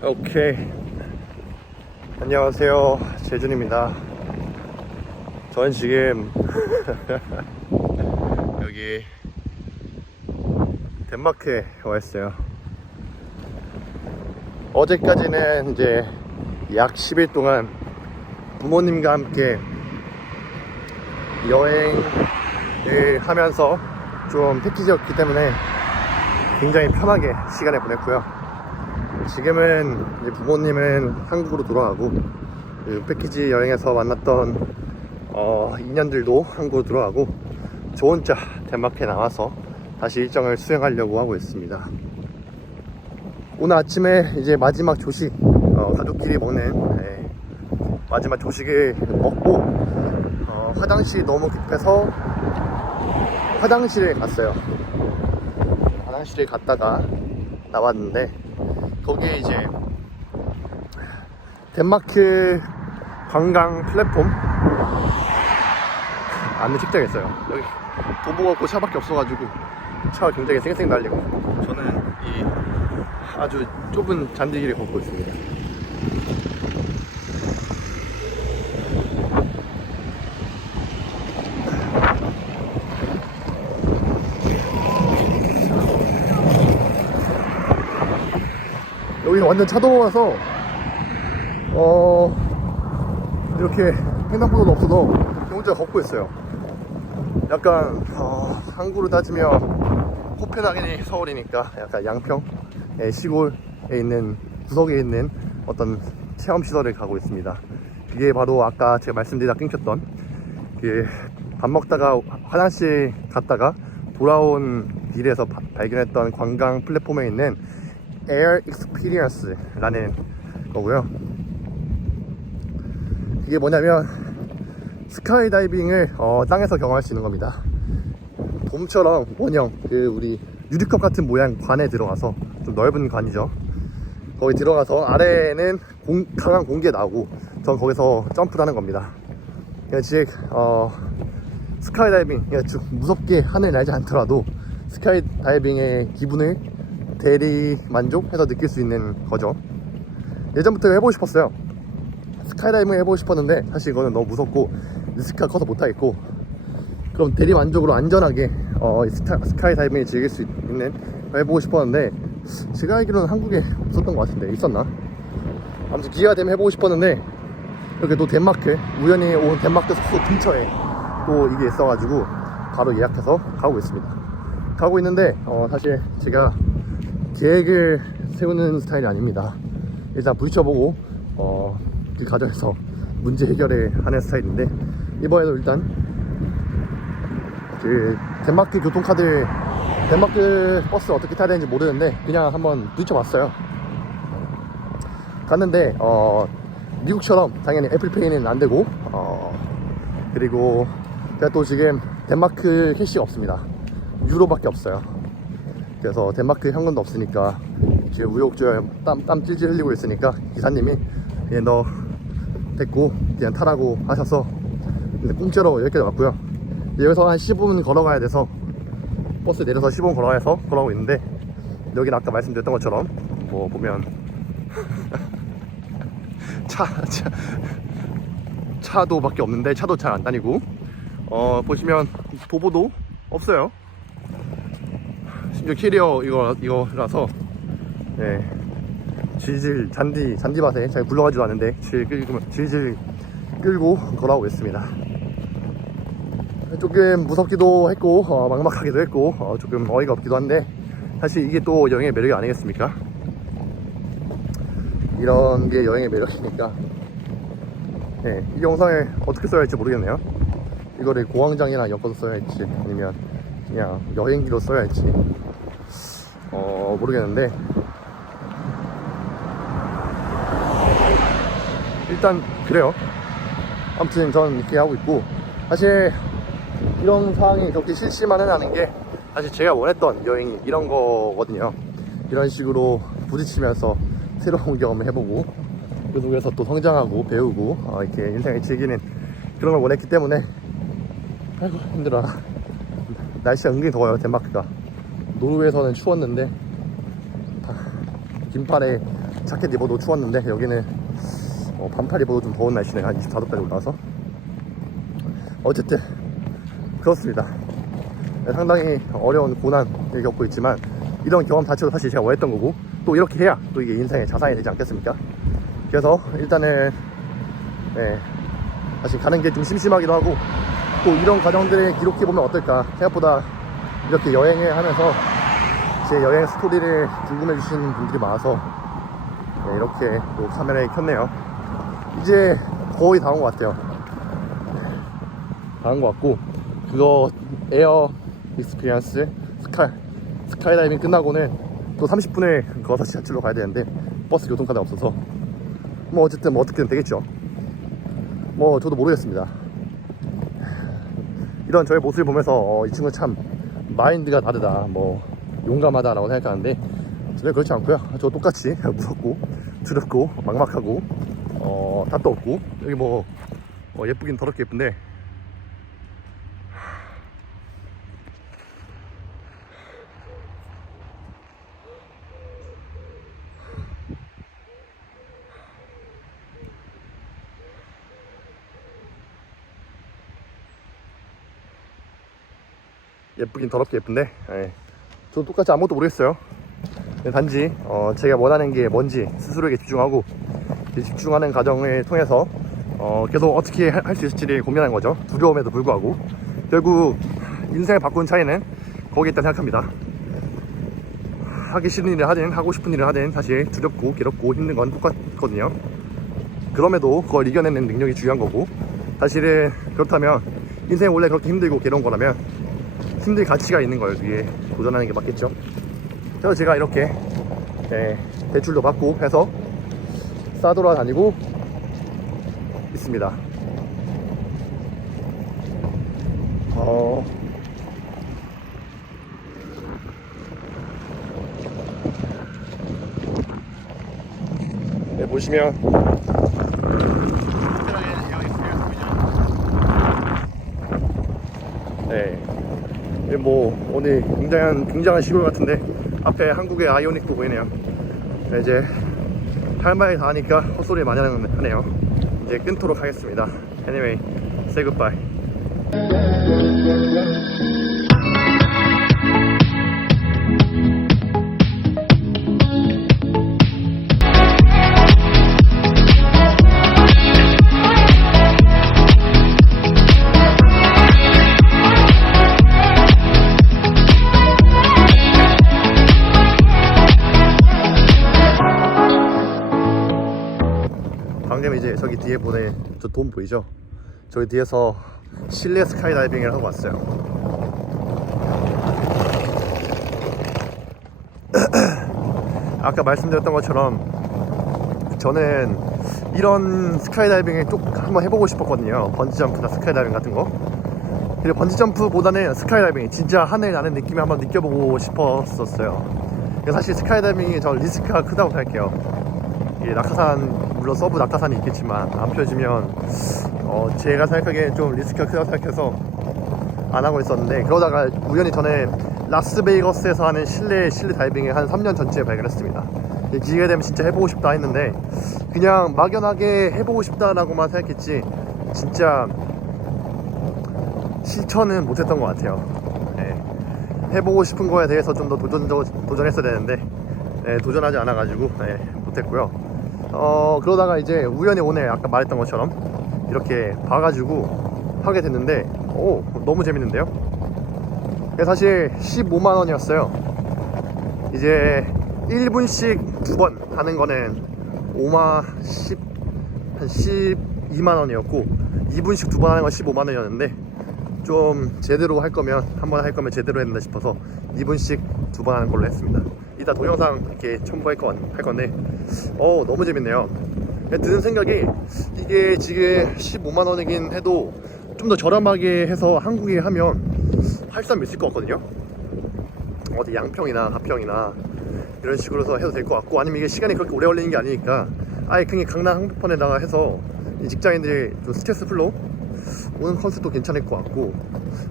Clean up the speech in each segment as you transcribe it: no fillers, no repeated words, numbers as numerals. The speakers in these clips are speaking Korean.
오케이. 안녕하세요. 재준입니다. 저는 지금 여기 덴마크에 와 있어요. 어제까지는 이제 약 10일 동안 부모님과 함께 여행을 하면서 좀 패키지였기 때문에 굉장히 편하게 시간을 보냈고요. 지금은 이제 부모님은 한국으로 돌아가고 그 패키지 여행에서 만났던 인연들도 한국으로 돌아가고 저 혼자 덴마크에 나와서 다시 일정을 수행하려고 하고 있습니다. 오늘 아침에 이제 마지막 조식, 가족끼리 먹는 마지막 조식을 먹고 화장실이 너무 급해서 화장실에 갔어요. 화장실에 갔다가 나왔는데 거기에 이제 덴마크 관광 플랫폼 안내 책자가 있어요. 여기 도보가 없고 차밖에 없어가지고 차가 굉장히 쌩쌩 날리고 저는 이 아주 좁은 잔디길을 걷고 있습니다. 여기는 완전 차도라서 이렇게 횡단보도도 없어도 혼자 걷고 있어요. 약간 한국으로 따지면 코펜하겐이 서울이니까 약간 양평 시골에 있는 구석에 있는 어떤 체험시설을 가고 있습니다. 이게 바로 아까 제가 말씀드리다 끊겼던 밥 먹다가 화장실 갔다가 돌아온 길에서 발견했던 관광 플랫폼에 있는 Air Experience라는 거고요. 이게 뭐냐면 스카이다이빙을 땅에서 경험할 수 있는 겁니다. 돔처럼 원형 우리 유리컵 같은 모양 관에 들어가서 좀 넓은 관이죠. 거기 들어가서 아래에는 강한 공기가 나오고 전 거기서 점프를 하는 겁니다. 즉 스카이다이빙 무섭게 하늘 날지 않더라도 스카이다이빙의 기분을 대리 만족해서 느낄 수 있는 거죠. 예전부터 해보고 싶었어요. 스카이다이빙 해보고 싶었는데 사실 이거는 너무 무섭고 리스크가 커서 못하겠고, 그럼 대리 만족으로 안전하게 스카이다이빙을 즐길 수 있는 걸 해보고 싶었는데 제가 알기로는 한국에 없었던 것 같은데 있었나? 아무튼 기회가 되면 해보고 싶었는데 이렇게 또 덴마크, 우연히 온 덴마크 숙소 근처에 또 이게 있어가지고 바로 예약해서 가고 있습니다. 가고 있는데 사실 제가 계획을 세우는 스타일이 아닙니다. 일단 부딪혀보고 그 과정에서 문제 해결을 하는 스타일인데, 이번에도 일단 덴마크 교통카드, 덴마크 버스 어떻게 타야 되는지 모르는데 그냥 한번 부딪혀봤어요. 갔는데 미국처럼 당연히 애플페이는 안되고 그리고 제가 또 지금 덴마크 캐시가 없습니다. 유로밖에 없어요. 그래서 덴마크 현금도 없으니까 지금 우여곡절 땀 찔찔 흘리고 있으니까 기사님이 그냥 너 됐고 그냥 타라고 하셔서 공짜로 여기까지 왔고요. 여기서 한 15분 걸어가야 돼서 버스 내려서 15분 걸어가서 걸어가고 있는데, 여기는 아까 말씀드렸던 것처럼 뭐 보면 차도 밖에 없는데 차도 잘 안 다니고 보시면 도보도 없어요. 심지어 캐리어 이거라서 질질 잔디밭에 잘 굴러가지도 않는데 질질 끌고 걸어가고 있습니다. 조금 무섭기도 했고 막막하기도 했고 조금 어이가 없기도 한데 사실 이게 또 여행의 매력이 아니겠습니까? 이런 게 여행의 매력이니까. 이 영상을 어떻게 써야 할지 모르겠네요. 이거를 공황장애나 엮어서 써야 할지 아니면 그냥 여행기로 써야 할지 모르겠는데, 일단 그래요. 아무튼 저는 이렇게 하고 있고, 사실 이런 상황이 그렇게 실시만은 않은 게 사실 제가 원했던 여행이 이런 거거든요. 이런 식으로 부딪히면서 새로운 경험을 해보고 그 속에서 또 성장하고 배우고 이렇게 인생을 즐기는 그런 걸 원했기 때문에. 아이고 힘들어. 날씨가 은근히 더워요. 덴마크가 노르웨이에서는 추웠는데 긴팔에 자켓 입어도 추웠는데 여기는 반팔 입어도 좀 더운 날씨네. 한 24도까지 올라와서. 어쨌든 그렇습니다. 상당히 어려운 고난을 겪고 있지만 이런 경험 자체로 사실 제가 원했던 거고, 또 이렇게 해야 또 이게 인생의 자산이 되지 않겠습니까? 그래서 일단은 사실 가는 게 좀 심심하기도 하고, 또 이런 과정들을 기록해보면 어떨까. 생각보다 이렇게 여행을 하면서 제 여행 스토리를 궁금해 주시는 분들이 많아서 이렇게 또 카메라에 켰네요. 이제 거의 다 온 것 같아요. 다 온 것 같고, 그거 에어 익스피리언스 스카이다이빙 끝나고는 또 30분을 걸어서 지하철로 가야 되는데 버스 교통카드 없어서 뭐 어쨌든 뭐 어떻게든 되겠죠. 뭐 저도 모르겠습니다. 이런 저의 모습을 보면서 이 친구 참 마인드가 다르다, 뭐 용감하다 라고 생각하는데, 저는 그렇지 않고요. 저 똑같이 무섭고 두렵고 막막하고 답도 없고, 여기 뭐 예쁘긴 더럽게 예쁜데 예쁘긴 더럽게 예쁜데, 저도 똑같이 아무것도 모르겠어요. 단지 제가 원하는 게 뭔지 스스로에게 집중하고, 집중하는 과정을 통해서 계속 어떻게 할 수 있을지를 고민하는 거죠. 두려움에도 불구하고. 결국 인생을 바꾼 차이는 거기에 있다 생각합니다. 하기 싫은 일을 하든 하고 싶은 일을 하든 사실 두렵고 괴롭고 힘든 건 똑같거든요. 그럼에도 그걸 이겨내는 능력이 중요한 거고, 사실은 그렇다면 인생이 원래 그렇게 힘들고 괴로운 거라면 힘들 가치가 있는 걸 위해 도전하는 게 맞겠죠. 그래서 제가 이렇게 대출도 받고 해서 싸돌아다니고 있습니다. 보시면 뭐 오늘 굉장한 시골 같은데 앞에 한국의 아이오닉도 보이네요. 이제 할 말이 다 하니까 헛소리 많이 하네요. 이제 끊도록 하겠습니다. Anyway, say goodbye. 방금 이제 저기 뒤에 보내 저 돔 보이죠? 저기 뒤에서 실내 스카이다이빙을 하고 왔어요. 아까 말씀드렸던 것처럼 저는 이런 스카이다이빙을 꼭 한번 해보고 싶었거든요. 번지점프나 스카이다이빙 같은 거. 그리고 번지점프보다는 스카이다이빙, 진짜 하늘 나는 느낌을 한번 느껴보고 싶었었어요. 사실 스카이다이빙이 저 리스크가 크다고 생각해요. 낙하산, 물론 서브 낙하산이 있겠지만 안 펴지면 제가 생각하기엔 좀 리스크가 크다고 생각해서 안 하고 있었는데, 그러다가 우연히 저는 라스베이거스에서 하는 실내 다이빙을 한 3년 전쯤에 발견했습니다. 기회가 되면 진짜 해보고 싶다 했는데 그냥 막연하게 해보고 싶다라고만 생각했지 진짜 실천은 못했던 것 같아요. 해보고 싶은 거에 대해서 좀 더 도전했어야 되는데 도전하지 않아가지고 못했고요. 그러다가 이제 우연히 오늘 아까 말했던 것처럼 이렇게 봐가지고 하게 됐는데 너무 재밌는데요. 사실 15만원이었어요 이제 1분씩 2번 하는 거는 12만원이었고 2분씩 2번 하는 건 15만원이었는데, 좀 제대로 할 거면 한번 할 거면 제대로 했나 싶어서 2분씩 2번 하는 걸로 했습니다. 이따 동영상 이렇게 첨부할 건데 너무 재밌네요. 드는 생각이, 이게 지금 15만원이긴 해도 좀 더 저렴하게 해서 한국에 하면 할 사람 있을 것 같거든요. 어디 양평이나 가평이나 이런 식으로 해서 해도 될 것 같고, 아니면 이게 시간이 그렇게 오래 걸리는 게 아니니까 아예 그냥 강남 항공편에다가 해서 이 직장인들이 좀 스트레스 풀로 오는 컨셉도 괜찮을 것 같고,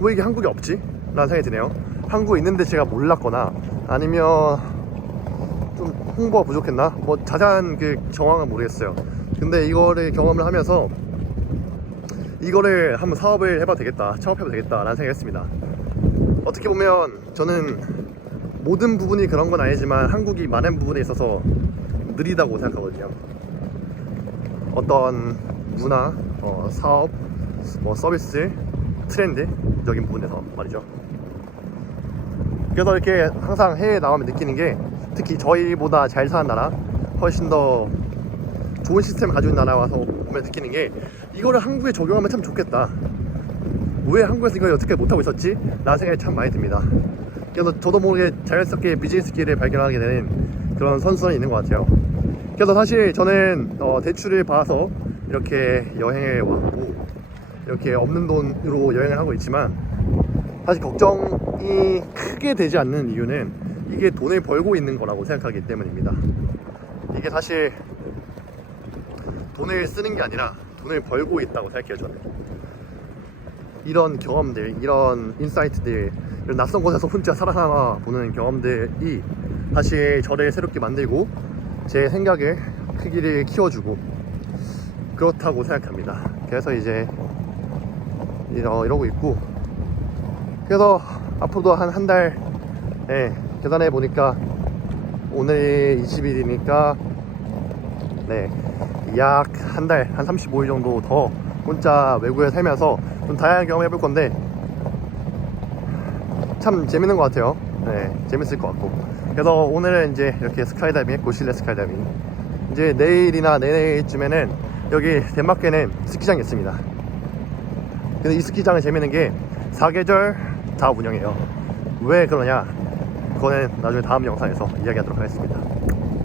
왜 이게 한국에 없지? 라는 생각이 드네요. 한국에 있는데 제가 몰랐거나 아니면 좀 홍보가 부족했나? 뭐 자세한 그 정황은 모르겠어요. 근데 이거를 경험을 하면서 이거를 한번 사업을 해봐도 되겠다, 창업해봐도 되겠다 라는 생각을 했습니다. 어떻게 보면 저는 모든 부분이 그런 건 아니지만 한국이 많은 부분에 있어서 느리다고 생각하거든요. 어떤 문화, 사업, 뭐 서비스, 트렌드적인 부분에서 말이죠. 그래서 이렇게 항상 해외에 나가면 느끼는 게, 특히 저희보다 잘 사는 나라, 훨씬 더 좋은 시스템을 가지고 있는 나라 와서 보면 느끼는 게, 이거를 한국에 적용하면 참 좋겠다, 왜 한국에서 이걸 어떻게 못하고 있었지? 라는 생각이 참 많이 듭니다. 그래서 저도 모르게 자연스럽게 비즈니스 길을 발견하게 되는 그런 선순환이 있는 것 같아요. 그래서 사실 저는 대출을 받아서 이렇게 여행을 왔고, 이렇게 없는 돈으로 여행을 하고 있지만, 사실 걱정이 크게 되지 않는 이유는 이게 돈을 벌고 있는 거라고 생각하기 때문입니다. 이게 사실 돈을 쓰는 게 아니라 돈을 벌고 있다고 생각해요, 저는. 이런 경험들, 이런 인사이트들, 이런 낯선 곳에서 혼자 살아남아 보는 경험들이 사실 저를 새롭게 만들고 제 생각의 크기를 키워주고 그렇다고 생각합니다. 그래서 이제 이러고 있고, 그래서 앞으로도 한 달, 계산해 보니까 오늘 20일이니까 약 한 달, 한 35일 정도 더 혼자 외국에 살면서 좀 다양한 경험을 해볼 건데 참 재밌는 것 같아요. 재밌을 것 같고. 그래서 오늘은 이제 이렇게 스카이다이빙 했고, 실내 스카이다이빙, 이제 내일이나 내일쯤에는 여기 덴마크에는 스키장이 있습니다. 근데 이 스키장은 재밌는 게 4계절 다 운영해요. 왜 그러냐, 그거는 나중에 다음 영상에서 이야기하도록 하겠습니다.